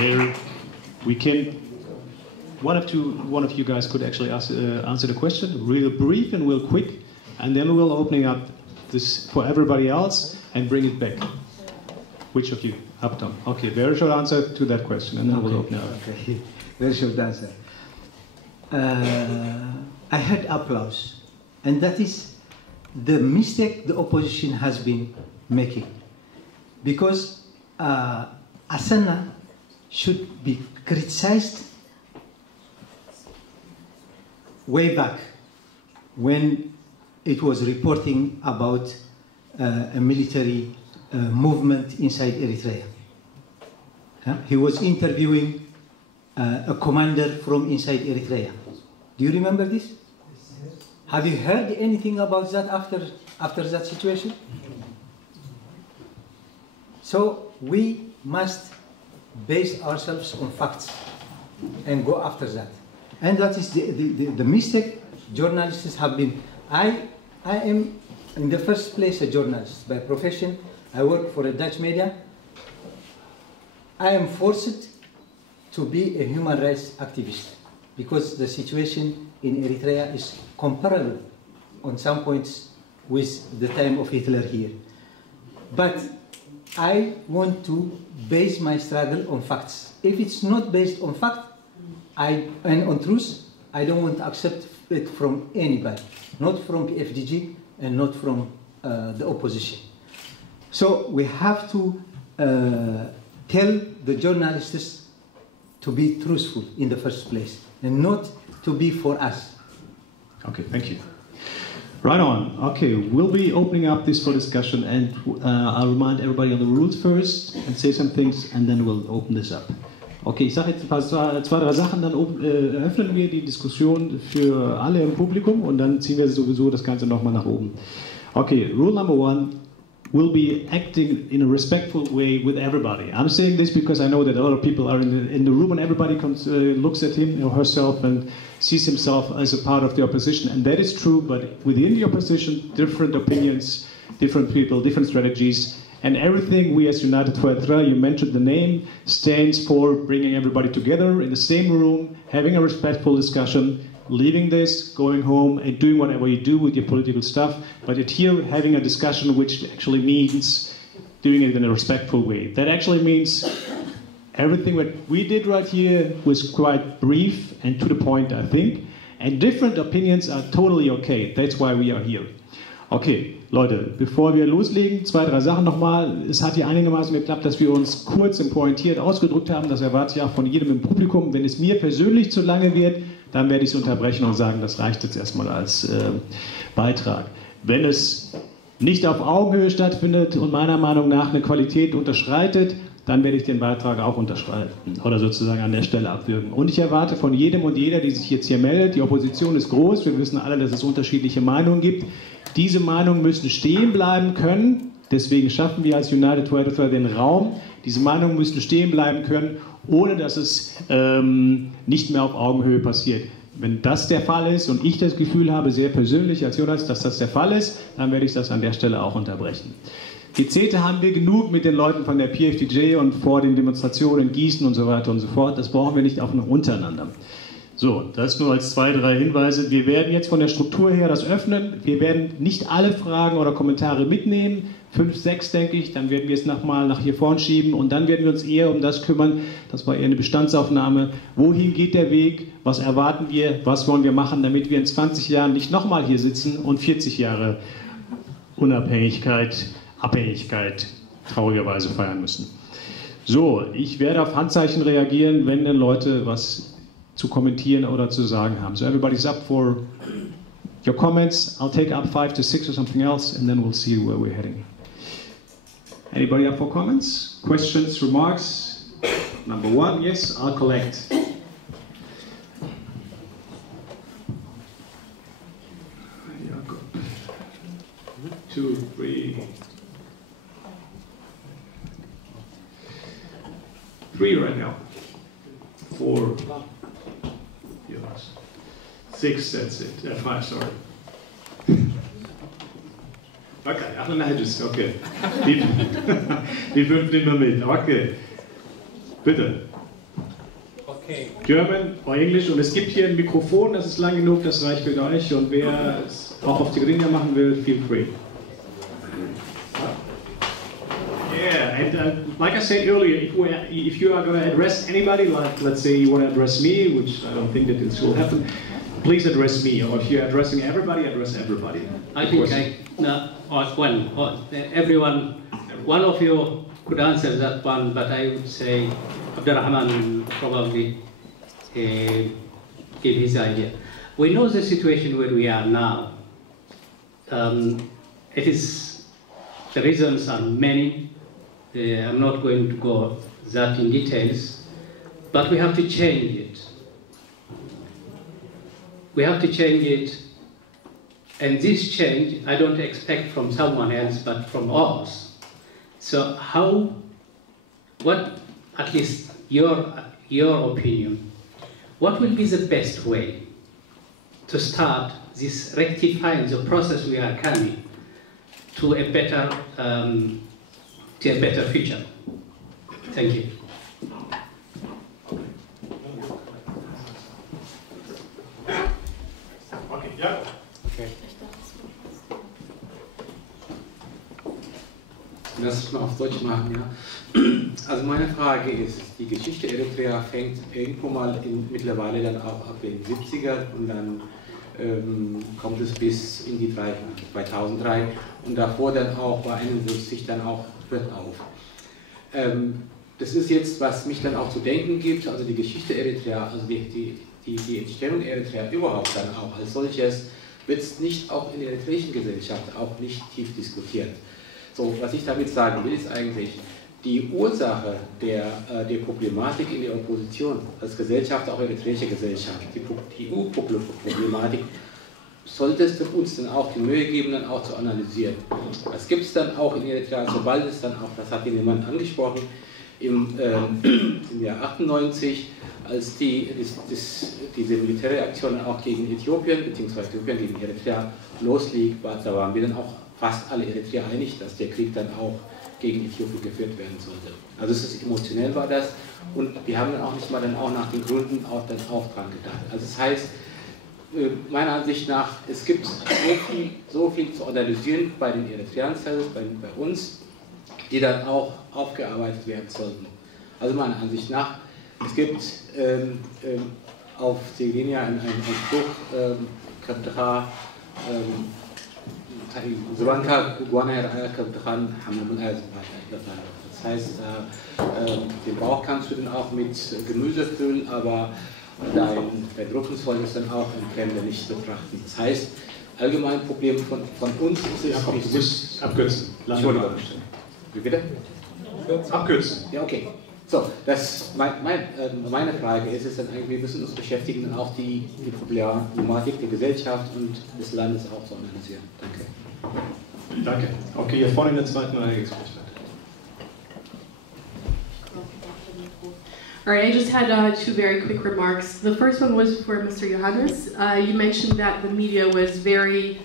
there we can. One of you guys could actually answer the question, real brief and real quick, and then we'll open up this for everybody else and bring it back. Which of you? Up, Tom. Okay, very short answer to that question, and then we'll open it up. Okay, very short answer. I had applause, and that is the mistake the opposition has been making, because Asana should be criticized way back when it was reporting about a military movement inside Eritrea. He was interviewing a commander from inside Eritrea. Do you remember this? Have you heard anything about that after that situation? So we must base ourselves on facts and go after that. And that is the mistake journalists have been. I am in the first place a journalist by profession. I work for a Dutch media. I am forced to be a human rights activist because the situation in Eritrea is comparable on some points with the time of Hitler here. But I want to base my struggle on facts. If it's not based on fact and on truth, I don't want to accept it from anybody, not from FDG and not from the opposition. So we have to tell the journalists to be truthful in the first place and not to be for us. Okay, thank you. Right on. Okay, we'll be opening up this for discussion, and I'll remind everybody on the rules first and say some things, and then we'll open this up. Okay, ich sage jetzt ein paar, zwei, drei Sachen, dann eröffnen wir die Diskussion für alle im Publikum und dann ziehen wir sowieso das Ganze nochmal nach oben. Okay, rule number one, we'll be acting in a respectful way with everybody. I'm saying this because I know that a lot of people are in the room and everybody looks at him or herself and sees himself as a part of the opposition, and that is true, but within the opposition, different opinions, different people, different strategies, and everything we as United for Eritrea, you mentioned the name, stands for bringing everybody together in the same room, having a respectful discussion, leaving this, going home and doing whatever you do with your political stuff, but here having a discussion which actually means doing it in a respectful way. That actually means everything that we did right here was quite brief and to the point, I think, and different opinions are totally okay. That's why we are here. Okay, Leute, bevor wir loslegen, zwei, drei Sachen nochmal. Es hat hier einigermaßen geklappt, dass wir uns kurz und pointiert ausgedrückt haben. Das erwarte ich auch von jedem im Publikum. Wenn es mir persönlich zu lange wird, dann werde ich es unterbrechen und sagen, das reicht jetzt erstmal als Beitrag. Wenn es nicht auf Augenhöhe stattfindet und meiner Meinung nach eine Qualität unterschreitet, dann werde ich den Beitrag auch unterschreiben oder sozusagen an der Stelle abwürgen. Und ich erwarte von jedem und jeder, die sich jetzt hier meldet, die Opposition ist groß, wir wissen alle, dass es unterschiedliche Meinungen gibt. Diese Meinungen müssen stehen bleiben können, deswegen schaffen wir als United for Eritrea den Raum. Diese Meinungen müssen stehen bleiben können, ohne dass es nicht mehr auf Augenhöhe passiert. Wenn das der Fall ist und ich das Gefühl habe, sehr persönlich als Jonas, dass das der Fall ist, dann werde ich das an der Stelle auch unterbrechen. Gezählte haben wir genug mit den Leuten von der PFDJ und vor den Demonstrationen in Gießen und so weiter und so fort. Das brauchen wir nicht auch noch untereinander. So, das nur als zwei, drei Hinweise. Wir werden jetzt von der Struktur her das öffnen. Wir werden nicht alle Fragen oder Kommentare mitnehmen. 5, 6 denke ich. Dann werden wir es nochmal nach hier vorn schieben und dann werden wir uns eher um das kümmern. Das war eher eine Bestandsaufnahme. Wohin geht der Weg? Was erwarten wir? Was wollen wir machen, damit wir in 20 Jahren nicht nochmal hier sitzen und 40 Jahre Unabhängigkeit, Abhängigkeit traurigerweise feiern müssen. So, ich werde auf Handzeichen reagieren, wenn dann Leute was zu kommentieren oder zu sagen haben. So everybody's up for your comments. I'll take up 5 to 6 or something else and then we'll see where we're heading. Anybody up for comments? Questions, remarks? Number 1, yes, I'll collect. Jakob. 2, 3. 3 right now. 4. 6, that's it. 5, sorry. Okay, ach nein, just, okay. Die 5 nehmen wir mit, okay. Bitte. German or English. Und es gibt hier ein Mikrofon, das ist lang genug, das reicht für euch. Und wer es auch auf Tigrinya machen will, feel free. Yeah, and like I said earlier, if you are going to address anybody, like let's say you want to address me, which I don't think that this will happen, please address me. Or if you're addressing everybody, address everybody. I think everyone, one of you could answer that one, but I would say Abdurrahman will probably give his idea. We know the situation where we are now. It is, the reasons are many. I'm not going to go that in details, but we have to change it. We have to change it, and this change I don't expect from someone else, but from us. So what, at least your opinion, what will be the best way to start this rectifying the process we are coming to a better future? Thank you. Okay, ja. Okay. Lass es mal auf Deutsch machen, ja. Also meine Frage ist, die Geschichte Eritrea fängt irgendwo mal mittlerweile dann auch ab den 70er und dann kommt es bis in die 2003 und davor dann auch bei 71 dann auch hört auf. Das ist jetzt, was mich dann auch zu denken gibt, also die Geschichte Eritrea, also die Entstehung Eritrea überhaupt dann auch als solches, wird es nicht auch in der eritreischen Gesellschaft auch nicht tief diskutiert. So, was ich damit sagen will, ist eigentlich, die Ursache der Problematik in der Opposition als Gesellschaft, auch eritreische Gesellschaft, die EU-Problematik, sollte es uns dann auch die Mühe geben, dann auch zu analysieren. Das gibt es dann auch in Eritrea, sobald es dann auch, das hat hier jemand angesprochen, im Jahr 98, als diese Militäraktionen auch gegen Äthiopien, beziehungsweise Äthiopien gegen Eritrea losliegt, da waren wir dann auch fast alle Eritreer einig, dass der Krieg dann auch gegen Äthiopien geführt werden sollte. Also es ist emotionell war das und wir haben dann auch nicht mal dann auch nach den Gründen auch dran gedacht. Also das heißt, meiner Ansicht nach, es gibt so viel zu analysieren bei den Eritreern selbst, bei uns, die dann auch aufgearbeitet werden sollten. Also meiner Ansicht nach, es gibt auf Tigrinya einen Spruch, das heißt, den Bauch kannst du dann auch mit Gemüse füllen, aber dein Rücken soll es dann auch im Fremden nicht betrachten. Das heißt, allgemein Problem von uns ist es... Ja, du musst abkürzen. Entschuldigung. Wie bitte? Abkürzen. Ja, okay. So, meine Frage ist es dann eigentlich, wir müssen uns beschäftigen und auch die Problematik der Gesellschaft und des Landes auch zu analysieren. Danke. Danke. Okay, hier vorne in der zweiten Reihe geht's weiter. All right, I just had two very quick remarks. The first one was for Mr. Johannes. You mentioned that the media was very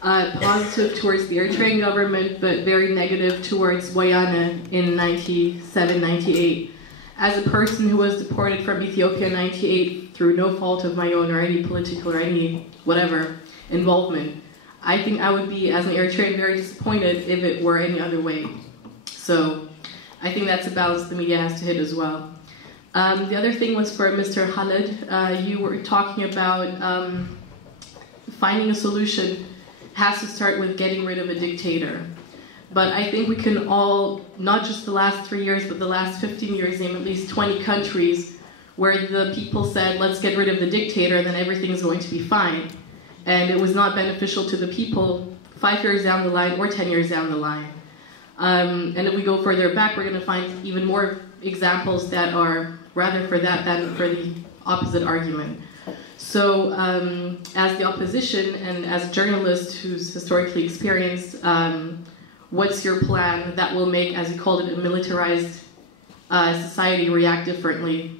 positive towards the Eritrean government, but very negative towards Worin in 97, 98. As a person who was deported from Ethiopia in 98 through no fault of my own or any political or any whatever involvement, I think I would be, as an Eritrean, very disappointed if it were any other way. So I think that's a balance the media has to hit as well. The other thing was for Mr. Khaled. You were talking about finding a solution has to start with getting rid of a dictator. But I think we can all, not just the last 3 years, but the last 15 years, name at least 20 countries where the people said, let's get rid of the dictator and then everything's going to be fine. And it was not beneficial to the people 5 years down the line or 10 years down the line. And if we go further back, we're going to find even more examples that are rather for that than for the opposite argument. So as the opposition and as a journalist who's historically experienced, what's your plan that will make, as you called it, a militarized society react differently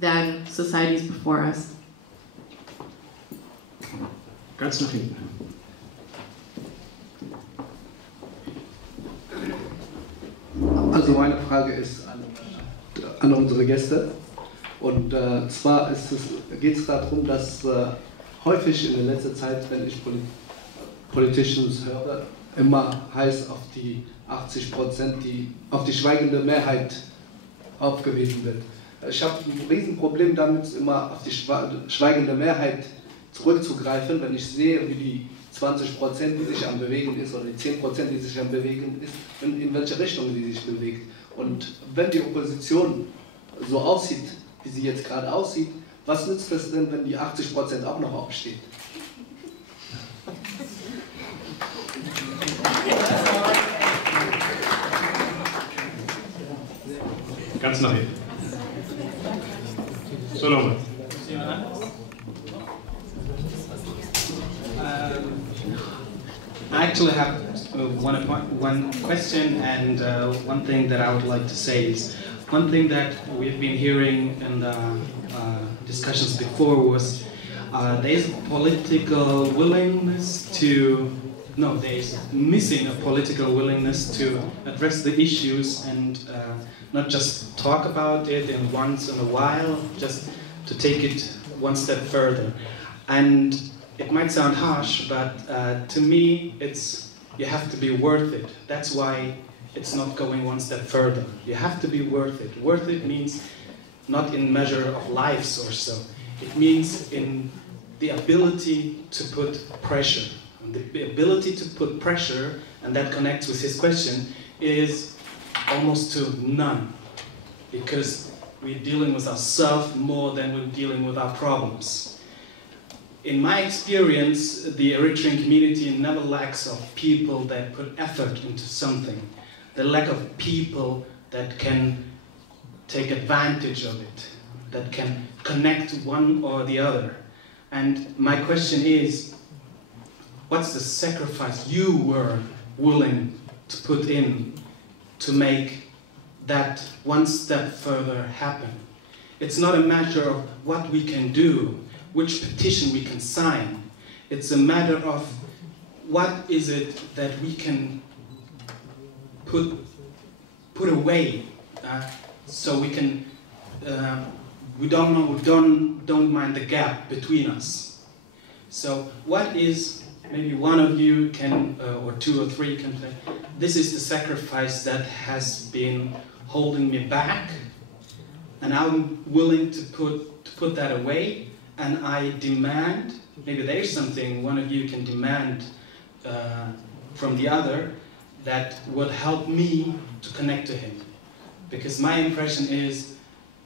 than societies before us? Ganz nach hinten. Also meine Frage ist an unsere Gäste. Und zwar geht es darum, dass häufig in der letzten Zeit, wenn ich Politicians höre, immer heißt auf die 80%, die auf die schweigende Mehrheit aufgewiesen wird. Ich habe ein Riesenproblem damit, immer auf die schweigende Mehrheit zurückzugreifen, wenn ich sehe, wie die 20%, die sich am Bewegen ist, oder die 10%, die sich am Bewegen ist, in welche Richtung sie sich bewegt. Und wenn die Opposition so aussieht, wie sie jetzt gerade aussieht, was nützt es denn, wenn die 80% auch noch aufsteht? Ganz nach hinten. So nochmal. I actually have one question, and one thing that I would like to say is, one thing that we've been hearing in the discussions before was there's political willingness to, no, there's missing a political willingness to address the issues and not just talk about it in once in a while, just to take it one step further. And it might sound harsh, but to me, you have to be worth it. That's why it's not going one step further. You have to be worth it. Worth it means not in measure of lives or so. It means in the ability to put pressure. And the ability to put pressure, and that connects with his question, is almost to none. Because we're dealing with ourselves more than we're dealing with our problems. In my experience, the Eritrean community never lacks of people that put effort into something. The lack of people that can take advantage of it, that can connect one or the other. And my question is, what's the sacrifice you were willing to put in to make that one step further happen? It's not a matter of what we can do, which petition we can sign. It's a matter of what is it that we can put away, so we can we don't mind the gap between us. So what is, maybe one of you can or two or three can say, this is the sacrifice that has been holding me back, and I'm willing to put that away, and I demand, maybe there's something one of you can demand from the other that would help me to connect to him. Because my impression is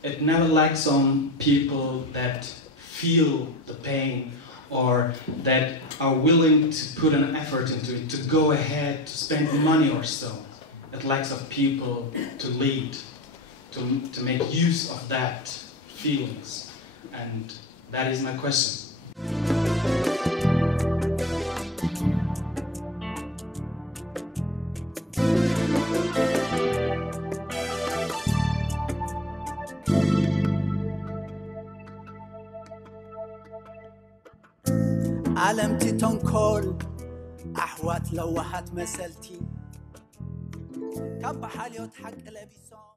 it never lacks on people that feel the pain or that are willing to put an effort into it, to go ahead, to spend money or so. It lacks of people to lead, to make use of that feelings. And that is my question. علمتي تنكل أحوات لوحات مسلتي كم بحال يضحك لبسان